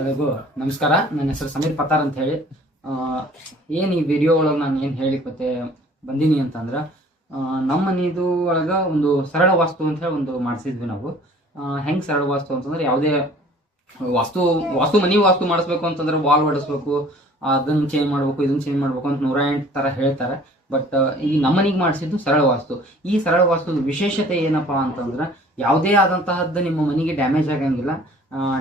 ಎಲ್ಲರಿಗೂ ನಮಸ್ಕಾರ. ನನ್ನ ಹೆಸರು ಸಮೀರ್ ಪತ್ತಾರ್ ಅಂತ ಹೇಳಿ. ಏನು ಈ ವಿಡಿಯೋ ಒಳಗೆ ನಾನು ಏನು ಹೇಳಿಕತ್ತೆ ಬಂದೀನಿ ಅಂತಂದ್ರೆ, ನಮ್ಮ ಮನೆದು ಒಳಗೆ ಒಂದು ಸರಳ ವಾಸ್ತು ಅಂತ ಹೇಳಿ ಒಂದು ಮಾಡಿಸಿದ್ವಿ ನಾವು. ಹೆಂಗೆ ಸರಳ ವಾಸ್ತು ಅಂತಂದ್ರೆ, ಯಾವುದೇ ವಾಸ್ತು ಮನೆ ವಾಸ್ತು ಮಾಡಿಸ್ಬೇಕು ಅಂತಂದ್ರೆ ವಾಲ್ ಹೊಡಿಸ್ಬೇಕು, ಅದನ್ನು ಚೇಂಜ್ ಮಾಡಬೇಕು, ಇದನ್ನು ಚೇಂಜ್ ಮಾಡಬೇಕು ಅಂತ 108 ಥರ ಹೇಳ್ತಾರೆ. ಬಟ್ ಈ ನಮ್ಮನಿಗೆ ಮಾಡಿಸಿದ್ದು ಸರಳ ವಾಸ್ತು. ಈ ಸರಳ ವಾಸ್ತುದ ವಿಶೇಷತೆ ಏನಪ್ಪಾ ಅಂತಂದ್ರೆ, ಯಾವುದೇ ಆದಂತಹದ್ದು ನಿಮ್ಮ ಮನೆಗೆ ಡ್ಯಾಮೇಜ್ ಆಗಂಗಿಲ್ಲ.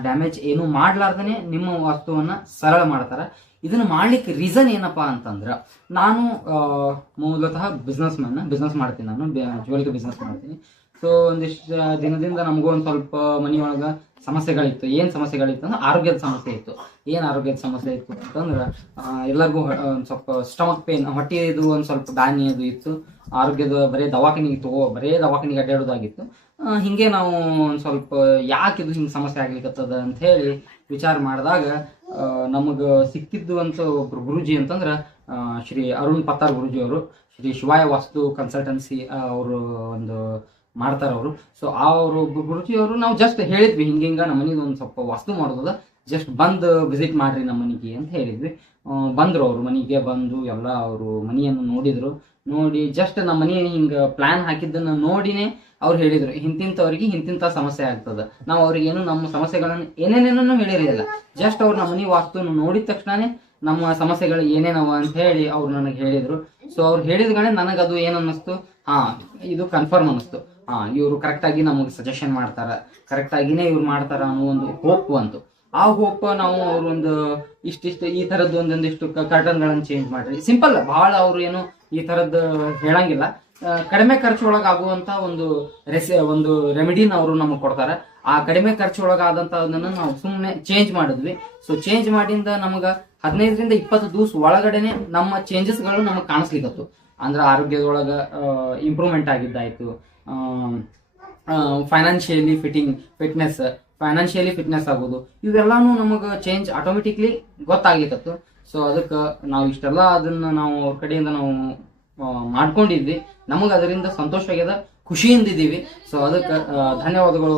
ಡ್ಯಾಮೇಜ್ ಏನು ಮಾಡ್ಲಾರ್ದೇ ನಿಮ್ಮ ವಾಸ್ತುವನ್ನ ಸರಳ ಮಾಡ್ತಾರೆ. ಇದನ್ನು ಮಾಡ್ಲಿಕ್ಕೆ ರೀಸನ್ ಏನಪ್ಪಾ ಅಂತಂದ್ರೆ, ನಾನು ಮೂಲತಃ ಬಿಸ್ನೆಸ್ ಮಾಡ್ತೀನಿ. ನಾನು ಜ್ಯುವೆಲ್ರಿ ಬಿಸ್ನೆಸ್ ಮಾಡ್ತೀನಿ. ಸೊ ಒಂದಿಷ್ಟು ದಿನದಿಂದ ನಮಗೂ ಒಂದು ಸ್ವಲ್ಪ ಮನೆಯೊಳಗೆ ಸಮಸ್ಯೆಗಳಿತ್ತು. ಏನು ಸಮಸ್ಯೆಗಳಿತ್ತು ಅಂದ್ರೆ ಆರೋಗ್ಯದ ಸಮಸ್ಯೆ ಇತ್ತು. ಏನು ಆರೋಗ್ಯದ ಸಮಸ್ಯೆ ಇತ್ತು ಅಂತಂದ್ರೆ, ಎಲ್ಲರಿಗೂ ಒಂದು ಸ್ವಲ್ಪ ಸ್ಟಮಕ್ ಪೇನ್, ಹೊಟ್ಟೆದು ಒಂದು ಸ್ವಲ್ಪ ದಾನಿ ಅದು ಇತ್ತು. ಆರೋಗ್ಯದ ಬರೇ ದವಾಖಾನಿಗೆ ಅಡ್ಡಾಡೋದಾಗಿತ್ತು. ಹಿಂಗೆ ನಾವು ಒಂದು ಸ್ವಲ್ಪ ಯಾಕಿದು ಹಿಂಗೆ ಸಮಸ್ಯೆ ಆಗ್ಲಿಕ್ಕತ್ತದ ಅಂತ ಹೇಳಿ ವಿಚಾರ ಮಾಡಿದಾಗ, ನಮಗೆ ಸಿಕ್ಕಿದ್ದು ಅಂತ ಒಬ್ರು ಗುರುಜಿ ಅಂತಂದ್ರೆ ಶ್ರೀ ಅರುಣ್ ಪತ್ತಾರ್ ಗುರುಜಿ ಅವರು, ಶ್ರೀ ಶಿವಾಯ ವಾಸ್ತು ಕನ್ಸಲ್ಟೆನ್ಸಿ ಅವರು ಒಂದು ಮಾಡ್ತಾರೆ ಅವರು. ಸೊ ಅವರು ಗುರುಜಿ ಅವರು, ನಾವು ಜಸ್ಟ್ ಹೇಳಿದ್ವಿ ಹಿಂಗ ನಮ್ಮ ಮನೆಗೆ ಒಂದು ಸ್ವಲ್ಪ ವಾಸ್ತು ಮಾಡೋದ, ಜಸ್ಟ್ ಬಂದು ವಿಸಿಟ್ ಮಾಡ್ರಿ ನಮ್ಮ ಮನೆಗೆ ಅಂತ ಹೇಳಿದ್ವಿ. ಬಂದರು ಅವರು ಮನೆಗೆ ಬಂದು ಎಲ್ಲ ಅವರು ಮನೆಯನ್ನು ನೋಡಿ ಜಸ್ಟ್ ನಮ್ಮ ಮನೆ ಹಿಂಗೆ ಪ್ಲಾನ್ ಹಾಕಿದ್ದನ್ನು ನೋಡಿನೇ ಅವ್ರು ಹೇಳಿದ್ರು, ಇಂತಿಂಥವ್ರಿಗೆ ಇಂತಿಂಥ ಸಮಸ್ಯೆ ಆಗ್ತದೆ. ನಾವು ಅವ್ರಿಗೇನು ನಮ್ಮ ಸಮಸ್ಯೆಗಳನ್ನು ಏನೇನೇನೂ ಹೇಳಿರಲಿಲ್ಲ. ಜಸ್ಟ್ ಅವ್ರು ನಮ್ಮ ಮನೆ ವಾಸ್ತು ನೋಡಿದ ತಕ್ಷಣನೇ ನಮ್ಮ ಸಮಸ್ಯೆಗಳು ಏನೇನವ ಅಂತ ಹೇಳಿ ಅವ್ರು ನನಗೆ ಹೇಳಿದ್ರು. ಸೊ ಅವ್ರು ಹೇಳಿದ್ಗಳೇ ನನಗದು ಏನು ಅನ್ನಿಸ್ತು, ಇದು ಕನ್ಫರ್ಮ್ ಅನ್ನಿಸ್ತು. ಇವರು ಕರೆಕ್ಟಾಗಿ ನಮಗೆ ಸಜೆಷನ್ ಮಾಡ್ತಾರೆ, ಕರೆಕ್ಟಾಗಿನೇ ಇವ್ರು ಮಾಡ್ತಾರ ಅನ್ನೋ ಒಂದು ಹೋಪ್ ಬಂತು. ಆ ಹೋಪ್ ನಾವು ಅವ್ರೊಂದು ಇಷ್ಟಿಷ್ಟು ಈ ಥರದ್ದು ಒಂದೊಂದಿಷ್ಟು ಕರ್ಟನ್ಗಳನ್ನು ಚೇಂಜ್ ಮಾಡ್ರಿ, ಸಿಂಪಲ್, ಭಾಳ ಅವರು ಏನು ಈ ಥರದ್ದು ಹೇಳಂಗಿಲ್ಲ. ಕಡಿಮೆ ಖರ್ಚೊಳಗಾಗುವಂಥ ಒಂದು ರೆಮಿಡಿನ ಅವರು ನಮಗೆ ಕೊಡ್ತಾರೆ. ಆ ಕಡಿಮೆ ಖರ್ಚೊಳಗಾದಂಥದನ್ನು ನಾವು ಸುಮ್ಮನೆ ಚೇಂಜ್ ಮಾಡಿದ್ವಿ. ಸೊ ಚೇಂಜ್ ಮಾಡಿಂದ ನಮಗೆ 15ರಿಂದ 20 ದಿವಸ ಒಳಗಡೆನೆ ನಮ್ಮ ಚೇಂಜಸ್ಗಳು ನಮಗೆ ಕಾಣಿಸ್ಲಿಕ್ಕತ್ತು. ಅಂದ್ರೆ ಆರೋಗ್ಯದೊಳಗೆ ಇಂಪ್ರೂವ್ಮೆಂಟ್ ಆಗಿದ್ದಾಯ್ತು, ಫೈನಾನ್ಷಿಯಲಿ ಫಿಟ್ನೆಸ್ ಆಗೋದು, ಇವೆಲ್ಲಾನು ನಮಗೆ ಚೇಂಜ್ ಆಟೋಮೆಟಿಕ್ಲಿ ಗೊತ್ತಾಗ್ಲಿಕ್ಕತ್ತು. ಸೊ ಅದಕ್ಕೆ ನಾವು ಇಷ್ಟೆಲ್ಲ ಅದನ್ನು ನಾವು ಅವ್ರ ಕಡೆಯಿಂದ ನಾವು ಮಾಡ್ಕೊಂಡಿದ್ವಿ. ನಮಗೆ ಅದರಿಂದ ಸಂತೋಷ ಆಗ್ಯದ, ಖುಷಿಯಿಂದ ಇದ್ದೀವಿ. ಸೊ ಅದಕ್ಕೆ ಧನ್ಯವಾದಗಳು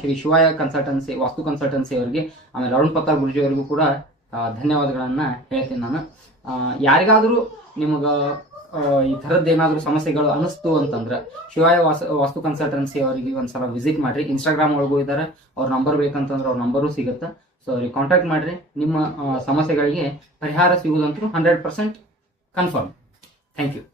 ಶ್ರೀ ಶಿವಾಯ ಕನ್ಸಲ್ಟೆನ್ಸಿ, ವಾಸ್ತು ಕನ್ಸಲ್ಟೆನ್ಸಿ ಅವರಿಗೆ, ಆಮೇಲೆ ಅರುಣ್ ಪತ್ತಾರ್ ಗುರುಜಿ ಅವರಿಗೂ ಕೂಡ ಧನ್ಯವಾದಗಳನ್ನು ಹೇಳ್ತೀನಿ ನಾನು. ಯಾರಿಗಾದರೂ ನಿಮಗೆ ಈ ಥರದ್ದು ಏನಾದರೂ ಸಮಸ್ಯೆಗಳು ಅನಿಸ್ತು ಅಂತಂದ್ರೆ, ಶಿವಾಯ ವಾಸ್ತು ಕನ್ಸಲ್ಟೆನ್ಸಿ ಅವರಿಗೆ ಒಂದ್ಸಲ ವಿಸಿಟ್ ಮಾಡ್ರಿ. ಇನ್ಸ್ಟಾಗ್ರಾಮ್ ಒಳಗೂ ಇದ್ದಾರೆ, ಅವ್ರ ನಂಬರ್ ಬೇಕಂತಂದ್ರೆ ಅವ್ರ ನಂಬರು ಸಿಗುತ್ತೆ. ಸೊ ಅವ್ರಿಗೆ ಕಾಂಟ್ಯಾಕ್ಟ್ ಮಾಡ್ರಿ. ನಿಮ್ಮ ಸಮಸ್ಯೆಗಳಿಗೆ ಪರಿಹಾರ ಸಿಗುವುದಂತೂ 100% ಕನ್ಫರ್ಮ್. Thank you.